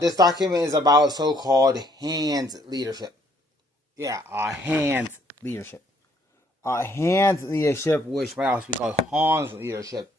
This document is about so-called hands leadership. Yeah, hands leadership. Hands leadership, which might also be called Hans leadership,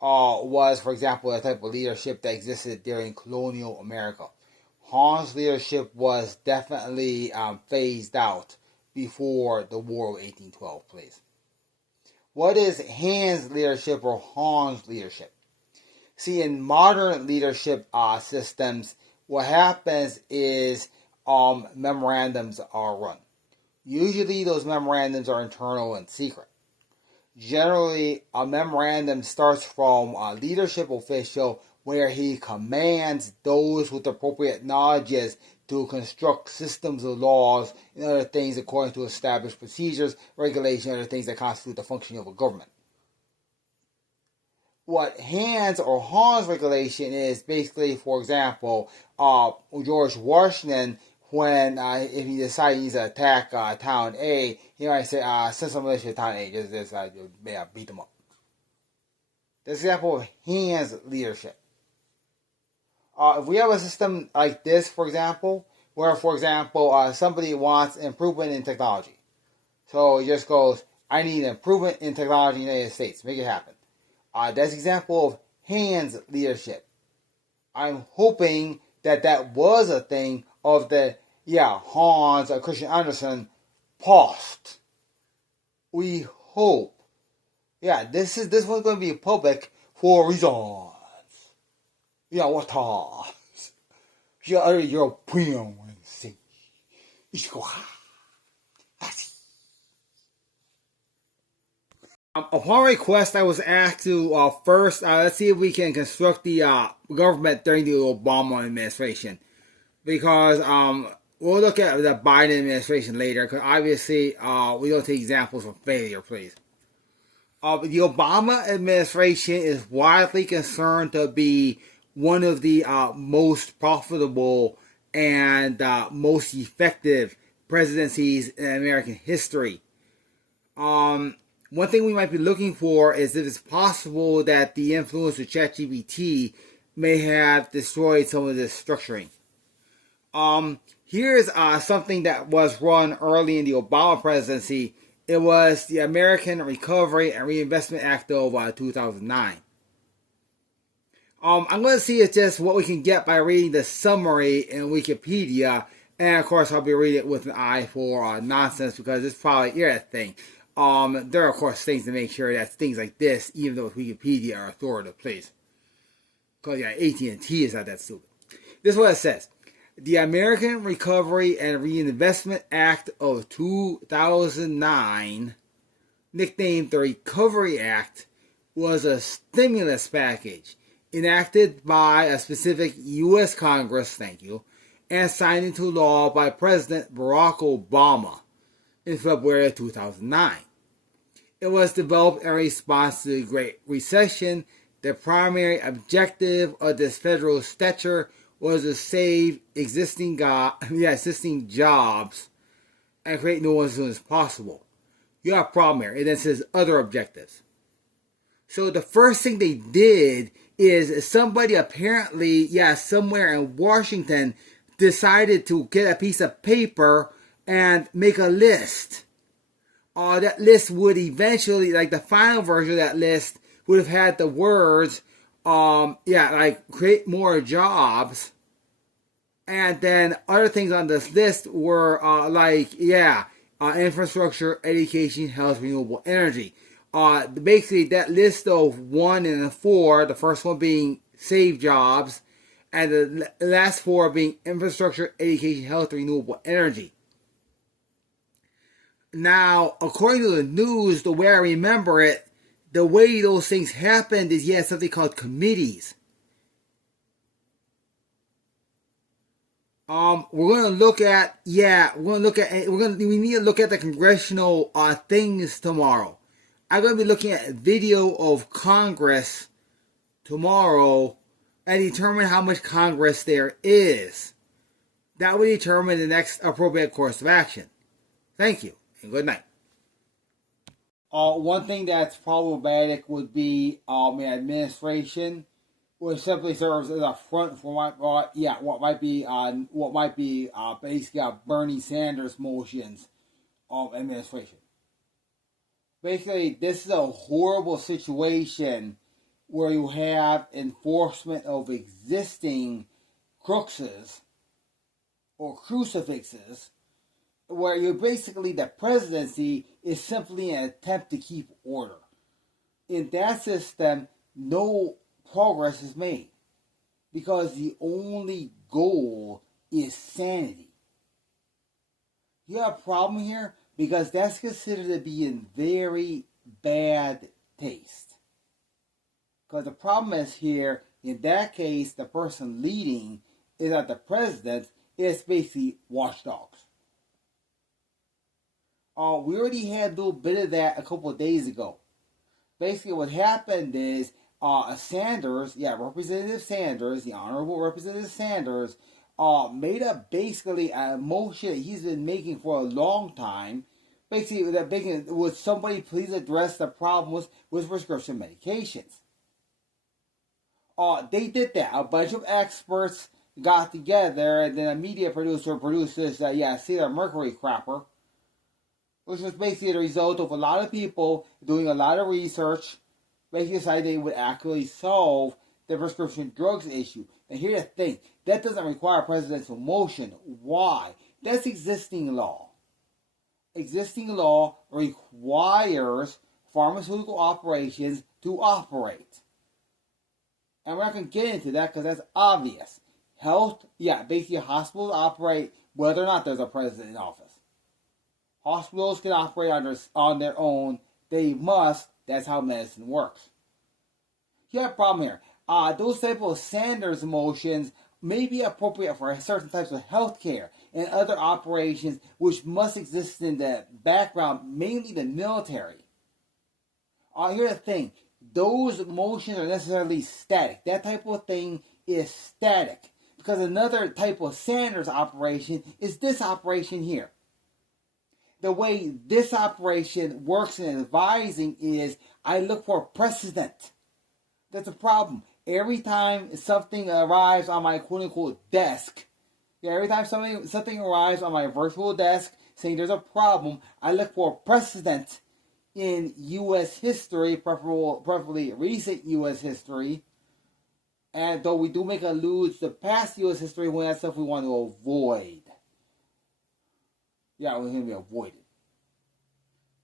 was, for example, a type of leadership that existed during colonial America. Hans leadership was definitely phased out before the War of 1812, please. What is Hans leadership or Hans leadership? See, in modern leadership systems, what happens is memorandums are run. Usually those memorandums are internal and secret. Generally, a memorandum starts from a leadership official where he commands those with appropriate knowledges to construct systems of laws and other things according to established procedures, regulations, and other things that constitute the functioning of a government. What Hans or Hans regulation is basically, for example, George Washington, when if he decides he's to attack town A, he might say, send some militia to town A, just beat them up. That's an example of Hans leadership. If we have a system like this, for example, where, for example, somebody wants improvement in technology. So he just goes, I need improvement in technology in the United States. Make it happen. That's an example of Hans leadership. I'm hoping that was a thing of the, Hans Christian Andersen post. We hope. This one's going to be public for reasons. What times? Your opinion, see. Upon request, I was asked to first, let's see if we can construct the government during the Obama administration. Because we'll look at the Biden administration later, because obviously we don't take examples from failure, please. The Obama administration is widely concerned to be one of the most profitable and most effective presidencies in American history. One thing we might be looking for is if it's possible that the influence of ChatGPT may have destroyed some of this structuring. Here's something that was run early in the Obama presidency. It was the American Recovery and Reinvestment Act of 2009. I'm going to see it's just what we can get by reading the summary in Wikipedia. And of course, I'll be reading it with an eye for nonsense because it's probably a thing. There are, of course, things to make sure that things like this, even though it's Wikipedia, are authoritative, please. Because, AT&T is not that stupid. This is what it says. The American Recovery and Reinvestment Act of 2009, nicknamed the Recovery Act, was a stimulus package enacted by a specific U.S. Congress, and signed into law by President Barack Obama in February of 2009. It was developed in response to the Great Recession. The primary objective of this federal stature was to save existing jobs and create new ones as soon as possible. You have a problem here. It then says other objectives. So the first thing they did is somebody apparently, somewhere in Washington decided to get a piece of paper and make a list. That list would eventually, like the final version of that list, would have had the words, create more jobs. And then other things on this list were infrastructure, education, health, renewable energy. Basically, that list of 1 and 4, the first one being save jobs, and the last 4 being infrastructure, education, health, renewable energy. Now, according to the news, the way I remember it, the way those things happened is you had something called committees. We need to look at the congressional things tomorrow. I'm going to be looking at a video of Congress tomorrow and determine how much Congress there is. That will determine the next appropriate course of action. Thank you, and good night. One thing that's problematic would be in administration which simply serves as a front for what might be basically Bernie Sanders motions of administration. Basically, this is a horrible situation where you have enforcement of existing cruxes or crucifixes, where you basically the presidency is simply an attempt to keep order. In that system, no progress is made because the only goal is sanity. You have a problem here because that's considered to be in very bad taste. Because the problem is here, in that case, the person leading is not the president, it's basically watchdogs. We already had a little bit of that a couple of days ago. Basically, what happened is Representative Sanders, the Honorable Representative Sanders, made up basically a motion that he's been making for a long time. Basically, would somebody please address the problems with prescription medications? They did that. A bunch of experts got together, and then a media producer produced this, Cedar Mercury crapper, which was basically the result of a lot of people doing a lot of research, basically decided they would actually solve the prescription drugs issue. And here's the thing, that doesn't require presidential motion. Why? That's existing law. Existing law requires pharmaceutical operations to operate. And we're not going to get into that because that's obvious. Basically hospitals operate whether or not there's a president in office. Hospitals can operate on their own. They must. That's how medicine works. You have a problem here. Those type of Sanders motions may be appropriate for certain types of healthcare and other operations which must exist in the background, mainly the military. Here's the thing. Those motions are necessarily static. That type of thing is static. Because another type of Sanders operation is this operation here. The way this operation works in advising is I look for precedent. That's a problem. Every time something arrives on my quote-unquote desk, every time something arrives on my virtual desk saying there's a problem, I look for precedent in U.S. history, preferably recent U.S. history. And though we do make alludes to past U.S. history when that's stuff we want to avoid. We're going to be avoided.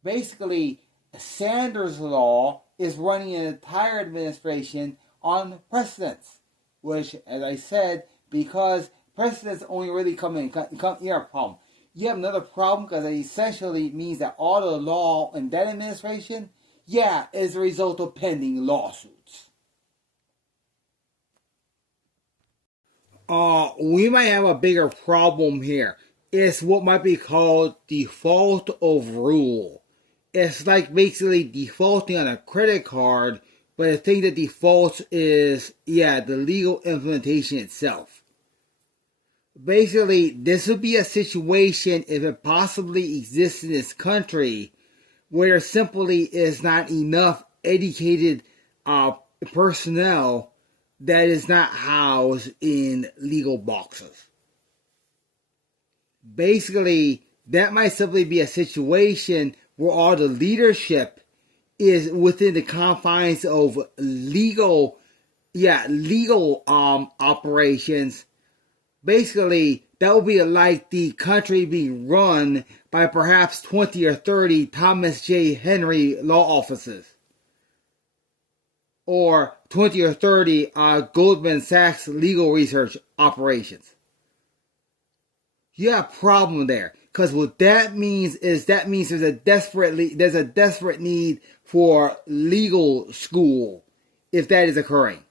Basically, Sanders' law is running an entire administration on precedents, which, as I said, because precedents only really come here a problem. You have another problem because it essentially means that all the law in that administration, is a result of pending lawsuits. We might have a bigger problem here. It's what might be called default of rule. It's like basically defaulting on a credit card, but the thing that defaults is, the legal implementation itself. Basically, this would be a situation, if it possibly exists in this country, where there simply is not enough educated personnel that is not housed in legal boxes. Basically, that might simply be a situation where all the leadership is within the confines of legal operations. Basically, that would be like the country being run by perhaps 20 or 30 Thomas J. Henry law offices. Or 20 or 30 Goldman Sachs legal research operations. You have a problem there. Because what that means is there's a desperate need for legal school if that is occurring.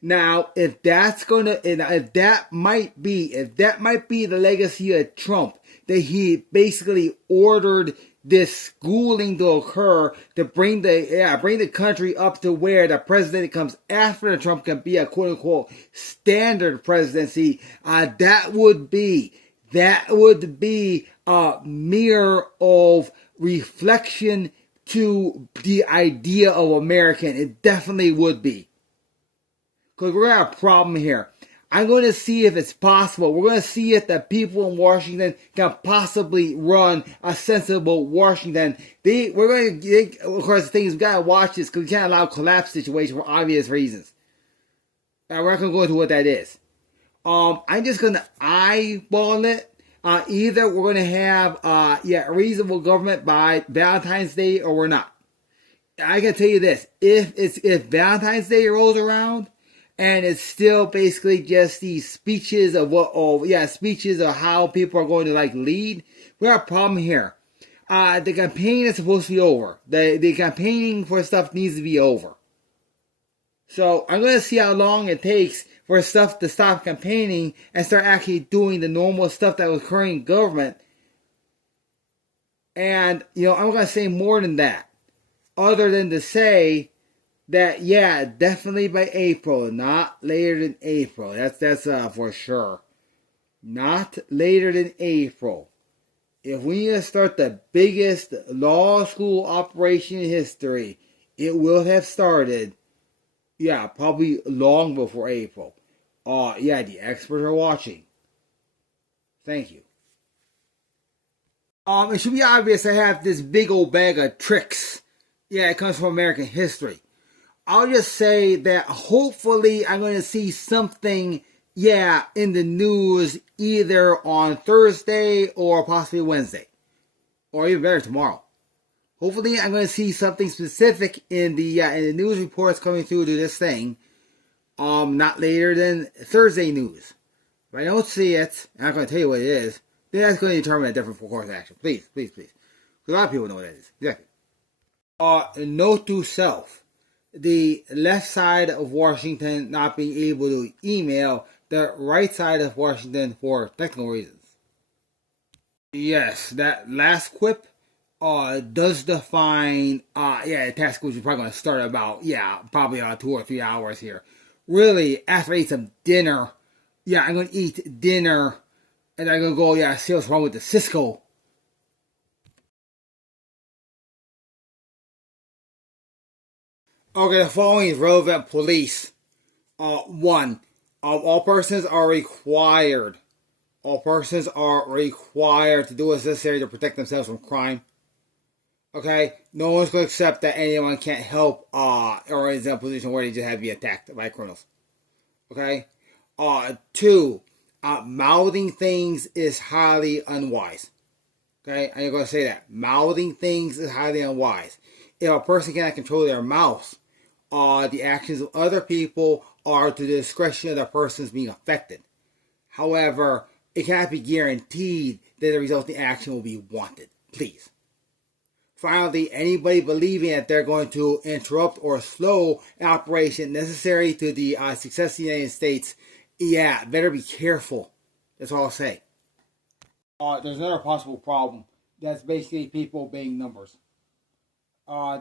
Now, if that might be the legacy of Trump, that he basically ordered this schooling to occur to bring the country up to where the president that comes after Trump can be a quote unquote standard presidency, that would be a mirror of reflection to the idea of American. It definitely would be. Because we're going to have a problem here. I'm going to see if it's possible. We're going to see if the people in Washington can possibly run a sensible Washington. We're going to, of course, the thing is, we've got to watch this because we can't allow a collapse situation for obvious reasons. And we're not going to go into what that is. I'm just going to eyeball it. Either we're going to have, a reasonable government by Valentine's Day or we're not. I can tell you this. If Valentine's Day rolls around, and it's still basically just these speeches of speeches of how people are going to lead. We have a problem here. The campaign is supposed to be over. The campaigning for stuff needs to be over. So I'm going to see how long it takes for stuff to stop campaigning and start actually doing the normal stuff that was occurring in government. And, I'm going to say more than that. Other than to say that, definitely by April, not later than April. That's for sure. Not later than April. If we need to start the biggest law school operation in history, it will have started, probably long before April. The experts are watching. Thank you. It should be obvious I have this big old bag of tricks. It comes from American history. I'll just say that hopefully I'm going to see something, in the news either on Thursday or possibly Wednesday. Or even better, tomorrow. Hopefully I'm going to see something specific in the news reports coming through to this thing. Not later than Thursday news. If I don't see it, I'm not going to tell you what it is, then that's going to determine a different course of action. Please. Because a lot of people know what that is. Exactly. Note to self. The left side of Washington not being able to email the right side of Washington for technical reasons. Yes, that last quip does define, the task which is probably going to start about, probably 2 or 3 hours here. Really, after I eat some dinner, I'm going to eat dinner, and I'm going to go, see what's wrong with the Cisco. Okay, the following is relevant police. 1. All persons are required. All persons are required to do what's necessary to protect themselves from crime. Okay? No one's going to accept that anyone can't help or is in a position where they just have to be attacked by criminals. Okay? 2. Mouthing things is highly unwise. Okay? I'm going to say that. Mouthing things is highly unwise. If a person cannot control their mouth, the actions of other people are to the discretion of the persons being affected. However, it cannot be guaranteed that the resulting action will be wanted. Please. Finally, anybody believing that they're going to interrupt or slow an operation necessary to the success of the United States, better be careful. That's all I'll say. There's another possible problem. That's basically people obeying numbers.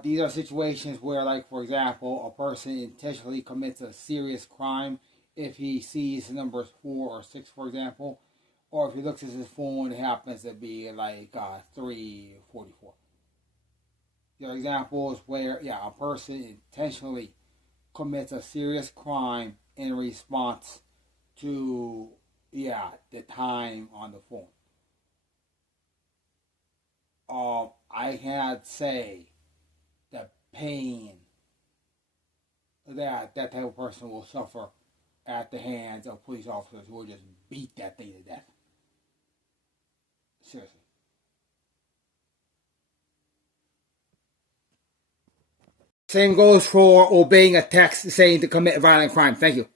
These are situations where, for example, a person intentionally commits a serious crime if he sees the numbers 4 or 6, for example, or if he looks at his phone, it happens to be 344. The other example is where, a person intentionally commits a serious crime in response to, the time on the phone. I can't say the pain that type of person will suffer at the hands of police officers who will just beat that thing to death. Seriously. Same goes for obeying a text saying to commit a violent crime. Thank you.